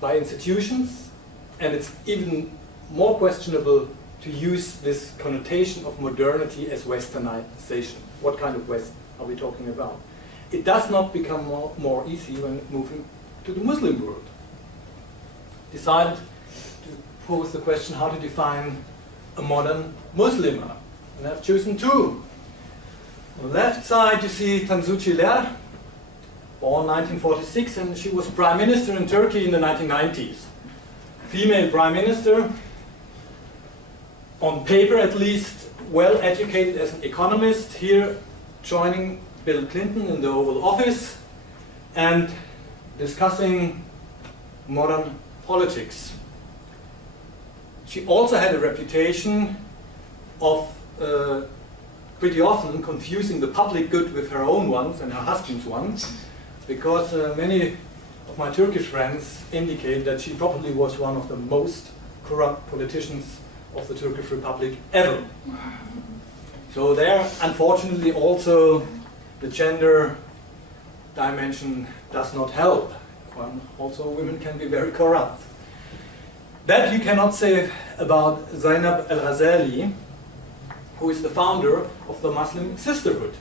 by institutions, and it's even more questionable to use this connotation of modernity as westernization. What kind of West are we talking about? It does not become more easy when moving to the Muslim world. Decided to pose the question how to define a modern Muslim, and I've chosen two. On the left side you see Tansu Çiller, born 1946, and she was prime minister in Turkey in the 1990s. Female prime minister, on paper at least, well educated as an economist, here joining Bill Clinton in the Oval Office and discussing modern politics. She also had a reputation of pretty often confusing the public good with her own ones and her husband's ones, because many of my Turkish friends indicate that she probably was one of the most corrupt politicians of the Turkish Republic ever. So there, unfortunately, also the gender dimension does not help. Also, women can be very corrupt. That you cannot say about Zainab al-Ghazali, who is the founder of the Muslim Sisterhood.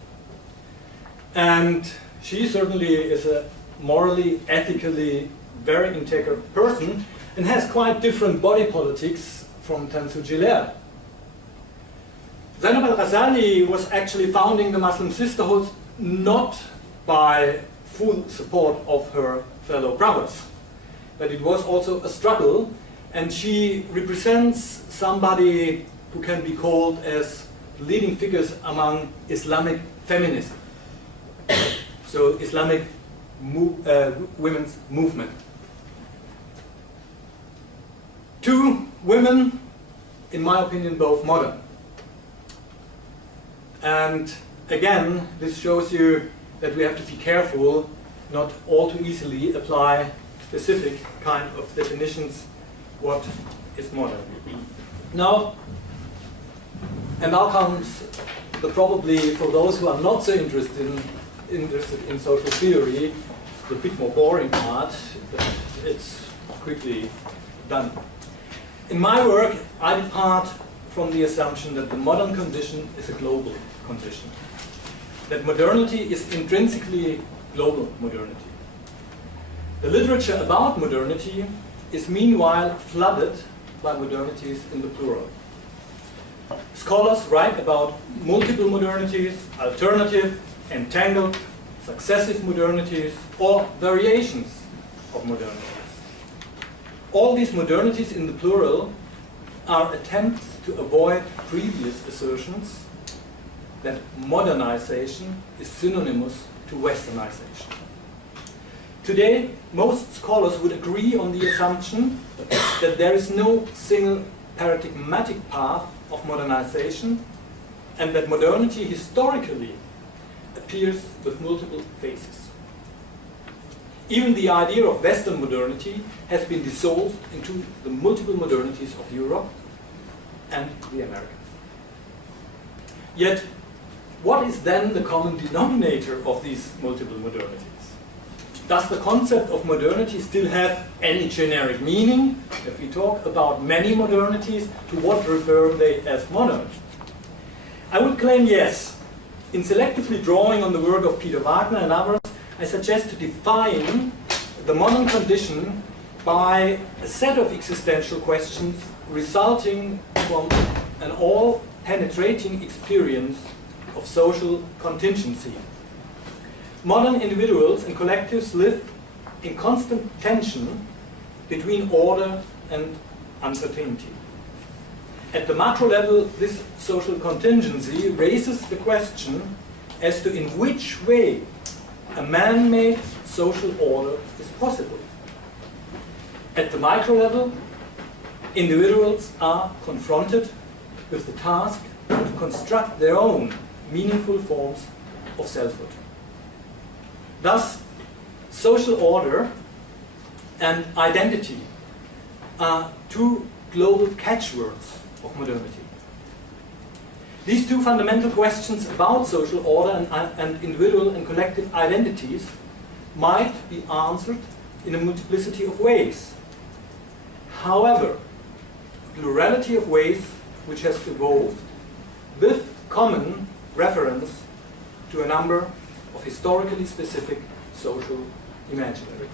And she certainly is a morally, ethically very integral person and has quite different body politics from Tansu Çiller. Zainab al-Ghazali was actually founding the Muslim Sisterhood not by full support of her fellow brothers, but it was also a struggle, and she represents somebody who can be called as leading figures among Islamic feminism. So Islamic women's movement. Two women, in my opinion, both modern. And again, this shows you that we have to be careful not all too easily apply specific kind of definitions what is modern. Now, and now comes the probably, for those who are not so interested in social theory, the bit more boring part, but it's quickly done. In my work, I depart from the assumption that the modern condition is a global condition. That modernity is intrinsically global modernity. The literature about modernity is meanwhile flooded by modernities in the plural. Scholars write about multiple modernities, alternative, entangled, successive modernities, or variations of modernities. All these modernities in the plural are attempts to avoid previous assertions that modernization is synonymous to westernization. Today, most scholars would agree on the assumption that there is no single paradigmatic path of modernization, and that modernity historically appears with multiple phases. Even the idea of Western modernity has been dissolved into the multiple modernities of Europe and the Americas. Yet, what is then the common denominator of these multiple modernities? Does the concept of modernity still have any generic meaning? If we talk about many modernities, to what refer they as modern? I would claim yes. In selectively drawing on the work of Peter Wagner and others, I suggest to define the modern condition by a set of existential questions resulting from an all-penetrating experience of social contingency. Modern individuals and collectives live in constant tension between order and uncertainty. At the macro level, this social contingency raises the question as to in which way a man-made social order is possible. At the micro level, individuals are confronted with the task to construct their own meaningful forms of selfhood. Thus, social order and identity are two global catchwords of modernity. These two fundamental questions about social order and individual and collective identities might be answered in a multiplicity of ways. However, plurality of ways which has evolved with common reference to a number of historically specific social imaginaries.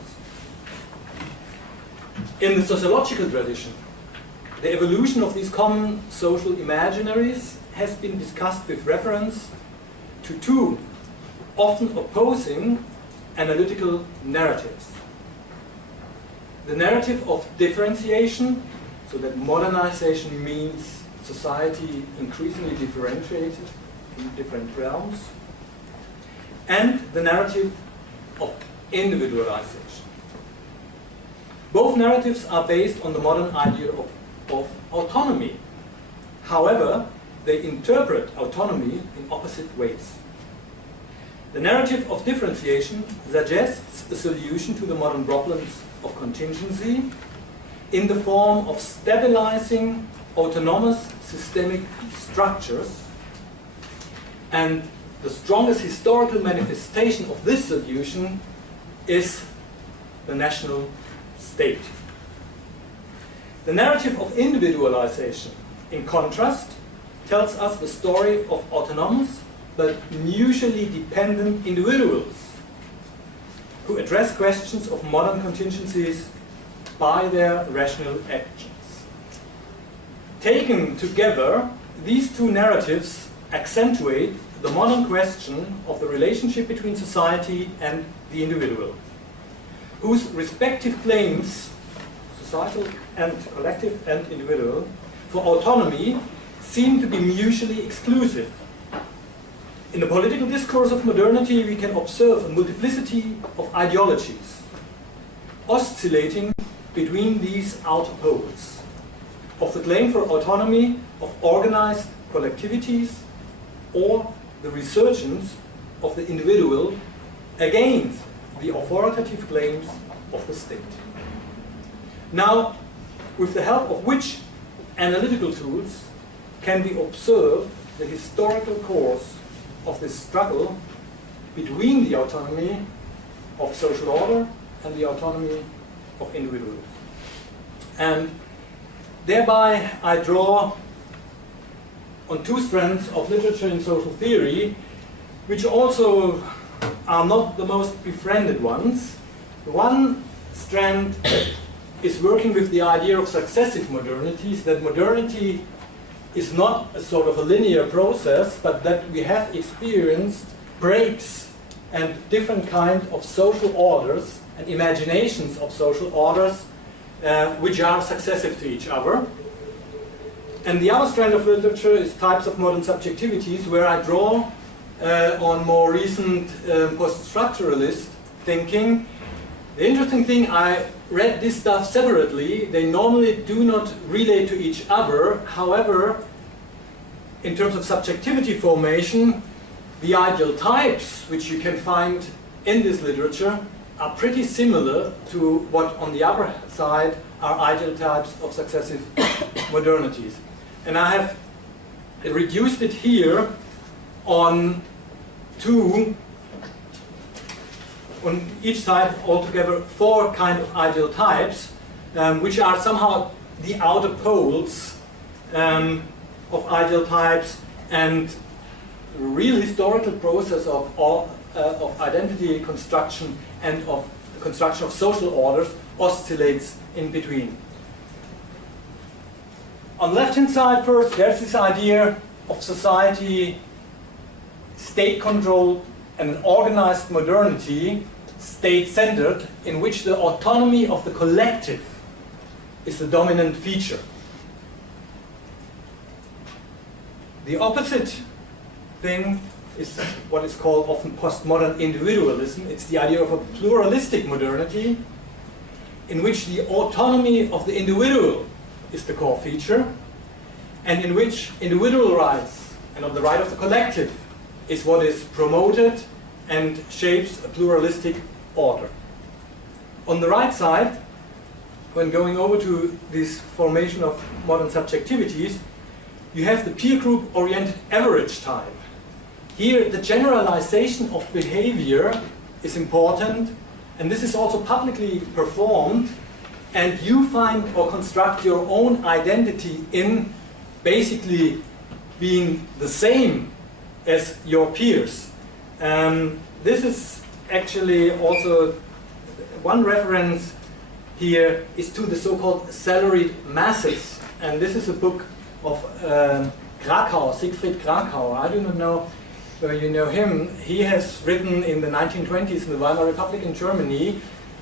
In the sociological tradition, the evolution of these common social imaginaries has been discussed with reference to two often opposing analytical narratives. The narrative of differentiation, so that modernization means society increasingly differentiated in different realms, and the narrative of individualization. Both narratives are based on the modern idea of autonomy. However, they interpret autonomy in opposite ways. The narrative of differentiation suggests a solution to the modern problems of contingency in the form of stabilizing autonomous systemic structures, and the strongest historical manifestation of this solution is the national state. The narrative of individualization, in contrast, tells us the story of autonomous but mutually dependent individuals who address questions of modern contingencies by their rational actions. Taken together, these two narratives accentuate the modern question of the relationship between society and the individual, whose respective claims, societal and collective and individual, for autonomy seem to be mutually exclusive. In the political discourse of modernity, we can observe a multiplicity of ideologies oscillating between these outer poles, of the claim for autonomy of organized collectivities or the resurgence of the individual against the authoritative claims of the state. Now, with the help of which analytical tools can we observe the historical course of this struggle between the autonomy of social order and the autonomy of individuals? And thereby I draw on two strands of literature in social theory, which also are not the most befriended ones. One strand is working with the idea of successive modernities, that modernity is not a sort of a linear process, but that we have experienced breaks and different kinds of social orders and imaginations of social orders which are successive to each other. And the other strand of literature is types of modern subjectivities, where I draw on more recent post-structuralist thinking. The interesting thing, I read this stuff separately. They normally do not relate to each other. However, in terms of subjectivity formation, the ideal types which you can find in this literature are pretty similar to what on the other side are ideal types of successive modernities. And I have reduced it here on two, on each side altogether 4 kind of ideal types, which are somehow the outer poles of ideal types, and real historical process of identity construction and of the construction of social orders oscillates in between. On the left-hand side first, there's this idea of society, state-controlled and an organized modernity, state-centered, in which the autonomy of the collective is the dominant feature. The opposite thing is what is called often postmodern individualism. It's the idea of a pluralistic modernity in which the autonomy of the individual is the core feature, and in which individual rights and of the right of the collective is what is promoted and shapes a pluralistic order. On the right side, when going over to this formation of modern subjectivities, you have the peer group oriented average type. Here the generalization of behavior is important, and this is also publicly performed, and you find or construct your own identity in basically being the same as your peers. This is actually also one reference here is to the so-called salaried masses, and this is a book of Krakauer, Siegfried Krakauer. I do not know whether you know him. He has written in the 1920s in the Weimar Republic in Germany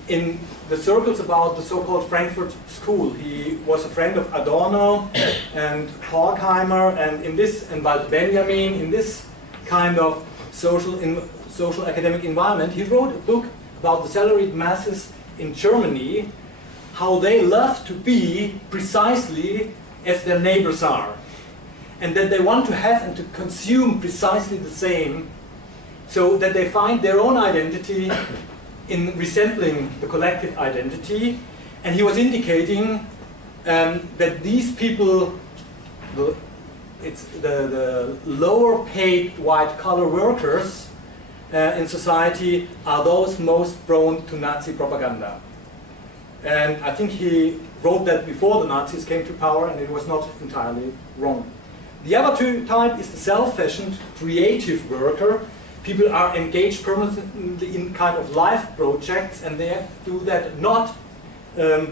in the circles about the so-called Frankfurt School. He was a friend of Adorno and Horkheimer, and in this, and Walter Benjamin, in this kind of social academic environment, he wrote a book about the salaried masses in Germany, how they love to be precisely as their neighbors are, and that they want to have and to consume precisely the same, so that they find their own identity in resembling the collective identity. And he was indicating that these people, the lower paid white-collar workers in society are those most prone to Nazi propaganda. And I think he wrote that before the Nazis came to power, and it was not entirely wrong. The other two type is the self-fashioned creative worker. People are engaged permanently in kind of life projects, and they do that not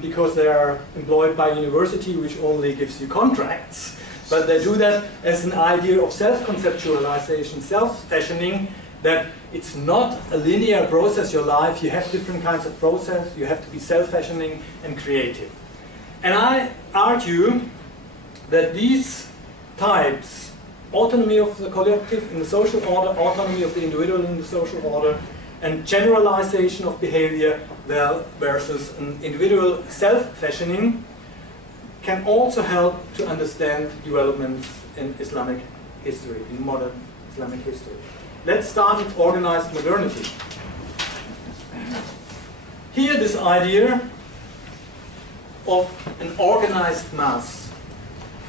because they are employed by a university which only gives you contracts, but they do that as an idea of self-conceptualization, self-fashioning, that it's not a linear process, your life, you have different kinds of process, you have to be self-fashioning and creative. And I argue that these types, autonomy of the collective in the social order, autonomy of the individual in the social order, and generalization of behavior versus an individual self-fashioning, can also help to understand developments in Islamic history, in modern Islamic history. Let's start with organized modernity. Here, this idea of an organized mass,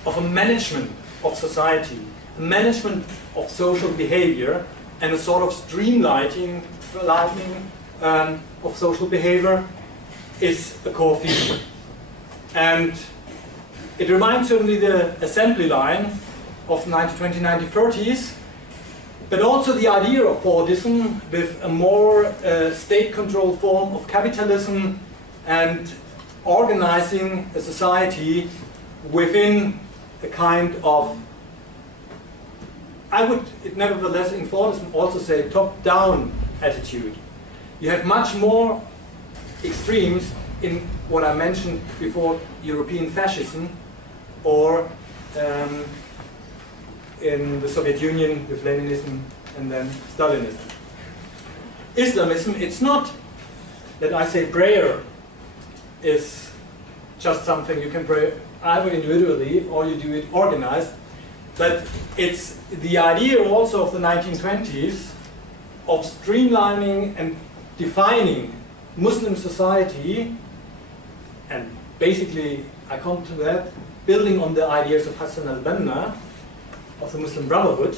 of a management of society, a management of social behavior, and a sort of streamlining of social behavior is a core feature. And it reminds certainly the assembly line of the 1920s, 1930s, but also the idea of Fordism with a more state-controlled form of capitalism and organizing a society within a kind of, I would nevertheless in Fordism also say top-down attitude. You have much more extremes in what I mentioned before, European fascism, or in the Soviet Union with Leninism and then Stalinism. Islamism, it's not that I say prayer is just something you can pray either individually or you do it organized, but it's the idea also of the 1920s of streamlining and defining Muslim society, and basically I come to that, building on the ideas of Hassan al-Banna, of the Muslim Brotherhood,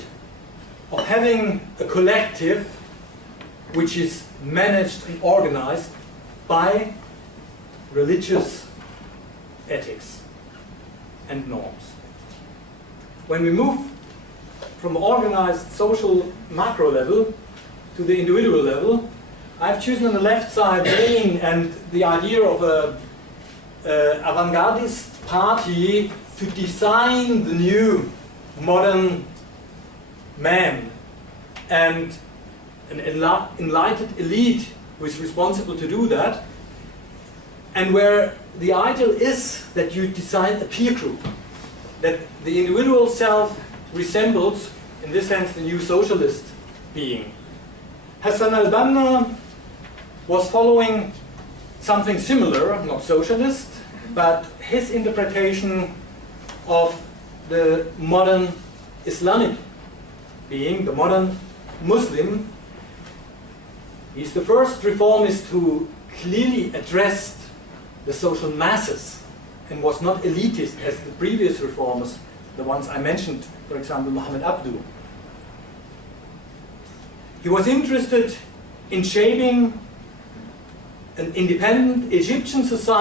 of having a collective which is managed and organized by religious ethics and norms. When we move from organized social macro level to the individual level, I've chosen on the left side Bain and the idea of a avant-gardist party to design the new modern man, and an enlightened elite who is responsible to do that, and where the ideal is that you design a peer group, that the individual self resembles, in this sense, the new socialist being. Hassan al-Banna was following something similar, not socialist, but his interpretation of the modern Islamic being, the modern Muslim. He's the first reformist who clearly addressed the social masses and was not elitist as the previous reformers, the ones I mentioned, for example, Muhammad Abdu. He was interested in shaping an independent Egyptian society